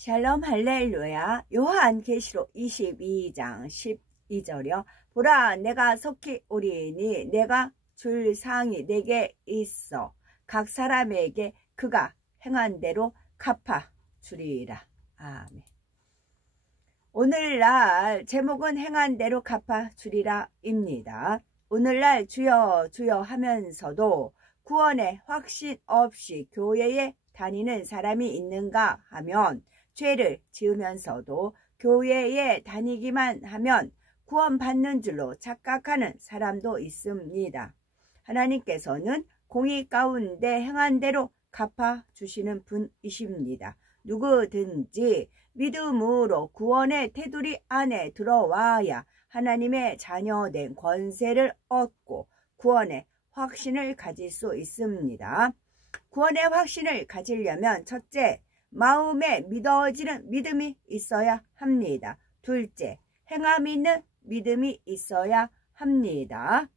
샬롬 할렐루야. 요한계시록 22장 12절이요. 보라, 내가 속히 오리니 내가 줄 상이 내게 있어 각 사람에게 그가 행한 대로 갚아 주리라. 아멘. 오늘날 제목은 행한 대로 갚아 주리라 입니다. 오늘날 주여 주여 하면서도 구원의 확신 없이 교회에 다니는 사람이 있는가 하면, 죄를 지으면서도 교회에 다니기만 하면 구원받는 줄로 착각하는 사람도 있습니다. 하나님께서는 공의 가운데 행한 대로 갚아주시는 분이십니다. 누구든지 믿음으로 구원의 테두리 안에 들어와야 하나님의 자녀된 권세를 얻고 구원의 확신을 가질 수 있습니다. 구원의 확신을 가지려면 첫째, 마음에 믿어지는 믿음이 있어야 합니다. 둘째, 행함 있는 믿음이 있어야 합니다.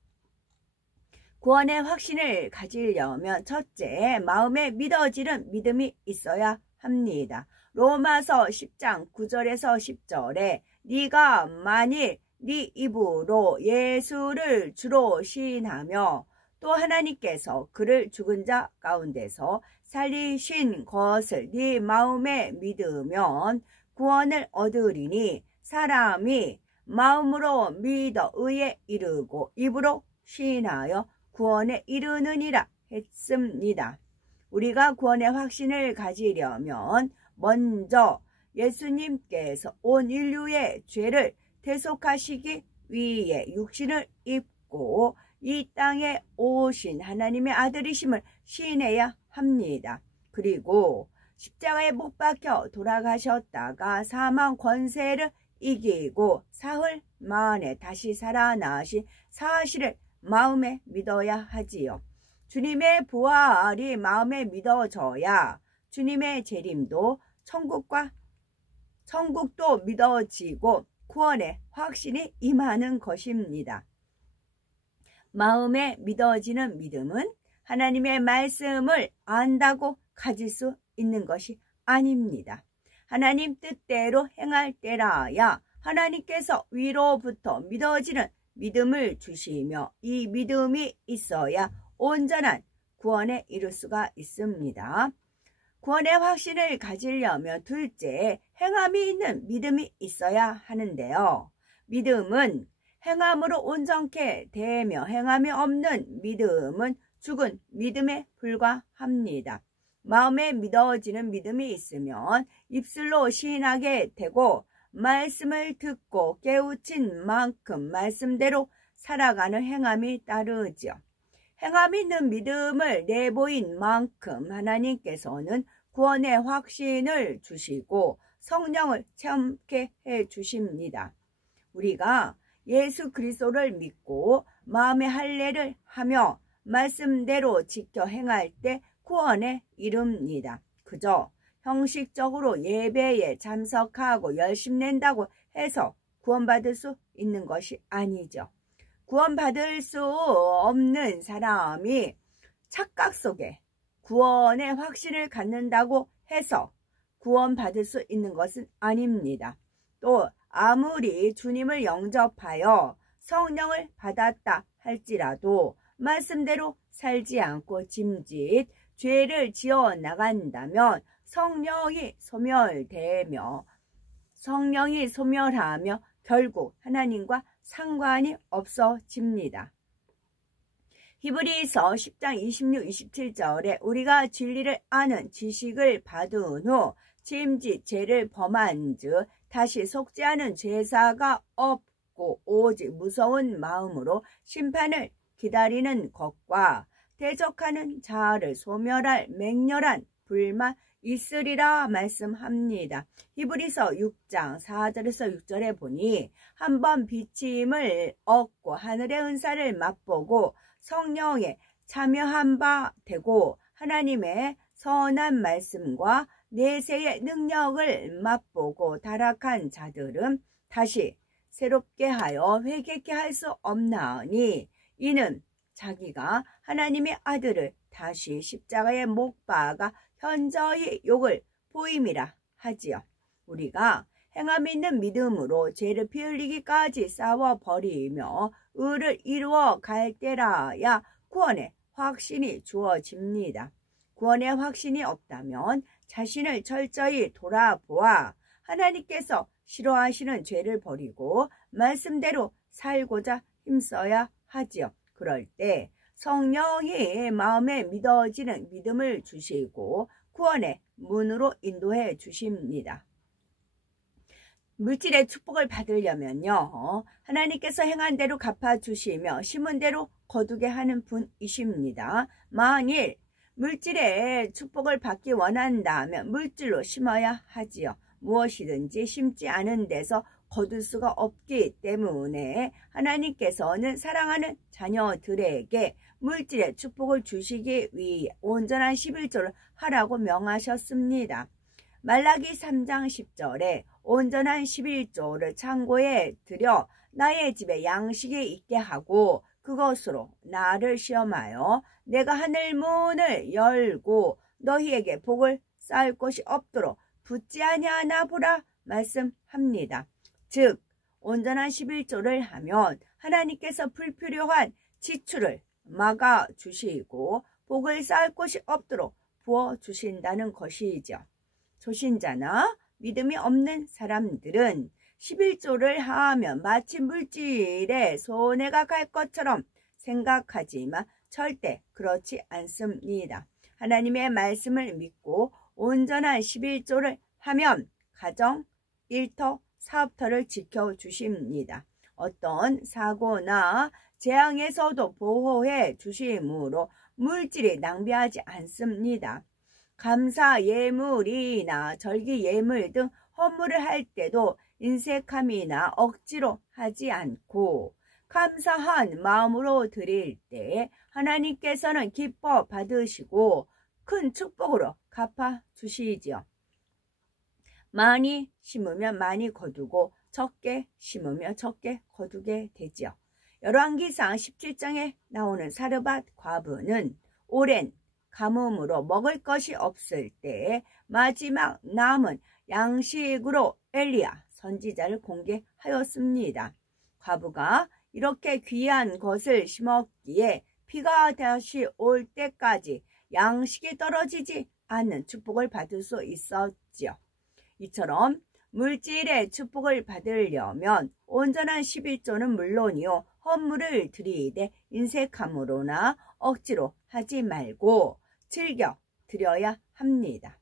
구원의 확신을 가지려면 첫째, 마음에 믿어지는 믿음이 있어야 합니다. 로마서 10장 9절에서 10절에 네가 만일 네 입으로 예수를 주로 시인하며 또 하나님께서 그를 죽은 자 가운데서 살리신 것을 네 마음에 믿으면 구원을 얻으리니 사람이 마음으로 믿어 의에 이르고 입으로 시인하여 구원에 이르느니라 했습니다. 우리가 구원의 확신을 가지려면 먼저 예수님께서 온 인류의 죄를 대속하시기 위해 육신을 입고 이 땅에 오신 하나님의 아들이심을 시인해야 합니다. 그리고 십자가에 못 박혀 돌아가셨다가 사망 권세를 이기고 사흘 만에 다시 살아나신 사실을 마음에 믿어야 하지요. 주님의 부활이 마음에 믿어져야 주님의 재림도 천국도 믿어지고 구원의 확신이 임하는 것입니다. 마음에 믿어지는 믿음은 하나님의 말씀을 안다고 가질 수 있는 것이 아닙니다. 하나님 뜻대로 행할 때라야 하나님께서 위로부터 믿어지는 믿음을 주시며 이 믿음이 있어야 온전한 구원에 이를 수가 있습니다. 구원의 확신을 가지려면 둘째, 행함이 있는 믿음이 있어야 하는데요. 믿음은 행함으로 온전케 되며 행함이 없는 믿음은 죽은 믿음에 불과합니다. 마음에 믿어지는 믿음이 있으면 입술로 시인하게 되고 말씀을 듣고 깨우친 만큼 말씀대로 살아가는 행함이 따르죠. 행함 있는 믿음을 내보인 만큼 하나님께서는 구원의 확신을 주시고 성령을 체험케 해 주십니다. 우리가 예수 그리스도를 믿고 마음의 할례를 하며 말씀대로 지켜 행할 때 구원에 이릅니다. 그저 형식적으로 예배에 참석하고 열심 낸다고 해서 구원받을 수 있는 것이 아니죠. 구원받을 수 없는 사람이 착각 속에 구원의 확신을 갖는다고 해서 구원받을 수 있는 것은 아닙니다. 또 아무리 주님을 영접하여 성령을 받았다 할지라도 말씀대로 살지 않고 짐짓 죄를 지어 나간다면 성령이 소멸하며 결국 하나님과 상관이 없어집니다. 히브리서 10장 26, 27절에 우리가 진리를 아는 지식을 받은 후 짐짓 죄를 범한 즉 다시 속죄하는 제사가 없고 오직 무서운 마음으로 심판을 기다리는 것과 대적하는 자를 소멸할 맹렬한 불만 있으리라 말씀합니다. 히브리서 6장 4절에서 6절에 보니 한번 비침을 얻고 하늘의 은사를 맛보고 성령에 참여한 바 되고 하나님의 선한 말씀과 내세의 능력을 맛보고 타락한 자들은 다시 새롭게 하여 회개케 할 수 없나니 이는 자기가 하나님의 아들을 다시 십자가에 못 박아 현저히 욕을 보임이라 하지요. 우리가 행함 있는 믿음으로 죄를 피 흘리기까지 싸워버리며 의를 이루어 갈 때라야 구원의 확신이 주어집니다. 구원의 확신이 없다면 자신을 철저히 돌아보아 하나님께서 싫어하시는 죄를 버리고 말씀대로 살고자 힘써야 하지요. 그럴 때 성령이 마음에 믿어지는 믿음을 주시고 구원의 문으로 인도해 주십니다. 물질의 축복을 받으려면요, 하나님께서 행한 대로 갚아주시며 심은 대로 거두게 하는 분이십니다. 만일 물질의 축복을 받기 원한다면 물질로 심어야 하지요. 무엇이든지 심지 않은 데서 거둘 수가 없기 때문에 하나님께서는 사랑하는 자녀들에게 물질의 축복을 주시기 위해 온전한 11조를 하라고 명하셨습니다. 말라기 3장 10절에 온전한 11조를 창고에 들여 나의 집에 양식이 있게 하고 그것으로 나를 시험하여 내가 하늘 문을 열고 너희에게 복을 쌓을 곳이 없도록 붙지 아니하나 보라 말씀합니다. 즉 온전한 11조를 하면 하나님께서 불필요한 지출을 막아주시고 복을 쌓을 곳이 없도록 부어주신다는 것이죠. 초신자나 믿음이 없는 사람들은 11조를 하면 마치 물질에 손해가 갈 것처럼 생각하지만 절대 그렇지 않습니다. 하나님의 말씀을 믿고 온전한 11조를 하면 가정, 일터, 사업터를 지켜주십니다. 어떤 사고나 재앙에서도 보호해 주심으로 물질이 낭비하지 않습니다. 감사 예물이나 절기 예물 등 헌물을 할 때도 인색함이나 억지로 하지 않고 감사한 마음으로 드릴 때 하나님께서는 기뻐 받으시고 큰 축복으로 갚아 주시지요. 많이 심으면 많이 거두고 적게 심으면 적게 거두게 되지요. 열왕기상 17장에 나오는 사르밧 과부는 오랜 가뭄으로 먹을 것이 없을 때 마지막 남은 양식으로 엘리야 선지자를 공개하였습니다. 과부가 이렇게 귀한 것을 심었기에 비가 다시 올 때까지 양식이 떨어지지 않는 축복을 받을 수 있었지요. 이처럼 물질의 축복을 받으려면 온전한 11조는 물론이요 헌물을 드리되 인색함으로나 억지로 하지 말고 즐겨 드려야 합니다.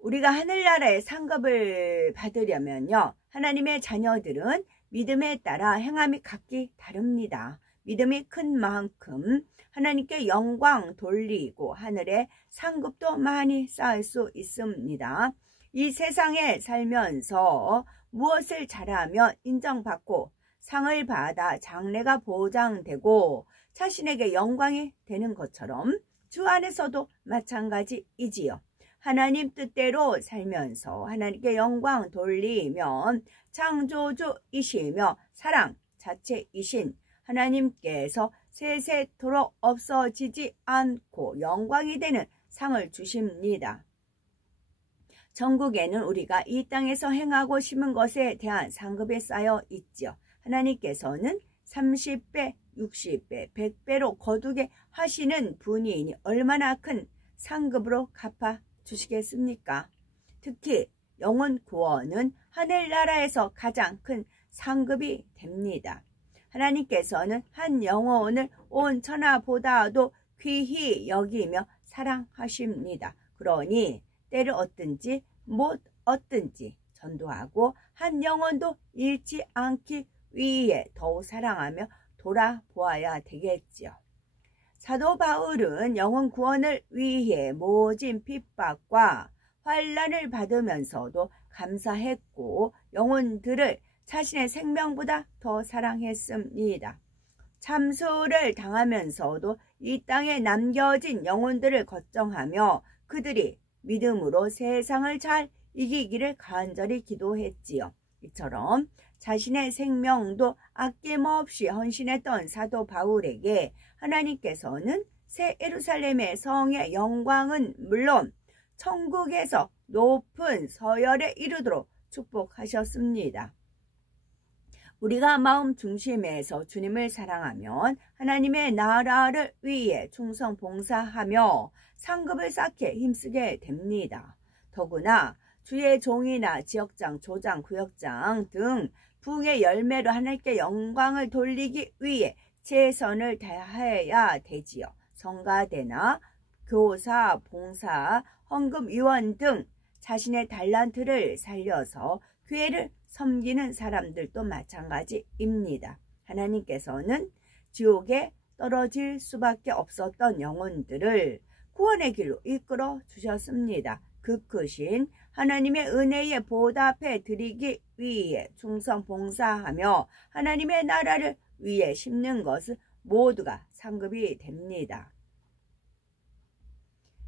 우리가 하늘나라의 상급을 받으려면요, 하나님의 자녀들은 믿음에 따라 행함이 각기 다릅니다. 믿음이 큰 만큼 하나님께 영광 돌리고 하늘의 상급도 많이 쌓을 수 있습니다. 이 세상에 살면서 무엇을 잘하면 인정받고 상을 받아 장래가 보장되고 자신에게 영광이 되는 것처럼 주 안에서도 마찬가지이지요. 하나님 뜻대로 살면서 하나님께 영광 돌리면 창조주이시며 사랑 자체이신 하나님께서 세세토록 없어지지 않고 영광이 되는 상을 주십니다. 전국에는 우리가 이 땅에서 행하고 심은 것에 대한 상급이 쌓여 있죠. 하나님께서는 30배, 60배, 100배로 거두게 하시는 분이니 얼마나 큰 상급으로 갚아 주시겠습니까? 특히 영혼 구원은 하늘나라에서 가장 큰 상급이 됩니다. 하나님께서는 한 영혼을 온 천하보다도 귀히 여기며 사랑하십니다. 그러니 때를 얻든지 못 얻든지 전도하고 한 영혼도 잃지 않기 위해 더욱 사랑하며 돌아보아야 되겠지요. 사도 바울은 영혼 구원을 위해 모진 핍박과 환난을 받으면서도 감사했고 영혼들을 자신의 생명보다 더 사랑했습니다. 참수를 당하면서도 이 땅에 남겨진 영혼들을 걱정하며 그들이 믿음으로 세상을 잘 이기기를 간절히 기도했지요. 이처럼 자신의 생명도 아낌없이 헌신했던 사도 바울에게 하나님께서는 새 예루살렘의 성의 영광은 물론 천국에서 높은 서열에 이르도록 축복하셨습니다. 우리가 마음 중심에서 주님을 사랑하면 하나님의 나라를 위해 충성 봉사하며 상급을 쌓게 힘쓰게 됩니다. 더구나 주의 종이나 지역장, 조장, 구역장 등 부의 열매로 하나님께 영광을 돌리기 위해 최선을 다해야 되지요. 성가대나 교사, 봉사, 헌금위원 등 자신의 달란트를 살려서 교회를 섬기는 사람들도 마찬가지입니다. 하나님께서는 지옥에 떨어질 수밖에 없었던 영혼들을 구원의 길로 이끌어 주셨습니다. 그 크신 하나님의 은혜에 보답해 드리기 위해 충성 봉사하며 하나님의 나라를 위해 심는 것은 모두가 상급이 됩니다.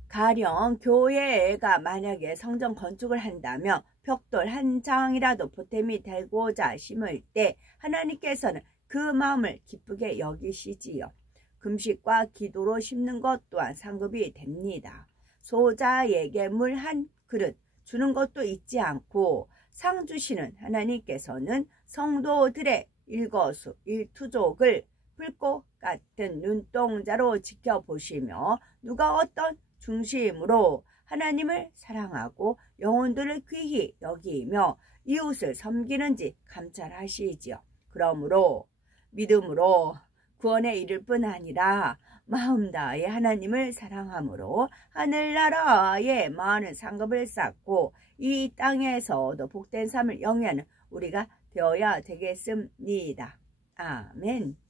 가령 교회가 만약에 성전 건축을 한다면 벽돌 한 장이라도 보탬이 되고자 심을 때 하나님께서는 그 마음을 기쁘게 여기시지요. 금식과 기도로 심는 것 또한 상급이 됩니다. 소자에게 물 한 그릇 주는 것도 잊지 않고 상 주시는 하나님께서는 성도들의 일거수 일투족을 불꽃 같은 눈동자로 지켜보시며 누가 어떤 중심으로 하나님을 사랑하고 영혼들을 귀히 여기며 이웃을 섬기는지 감찰하시지요. 그러므로 믿음으로 구원에 이를 뿐 아니라 마음 다해 하나님을 사랑함으로 하늘나라에 많은 상급을 쌓고 이 땅에서도 복된 삶을 영위하는 우리가 되어야 되겠습니다. 아멘.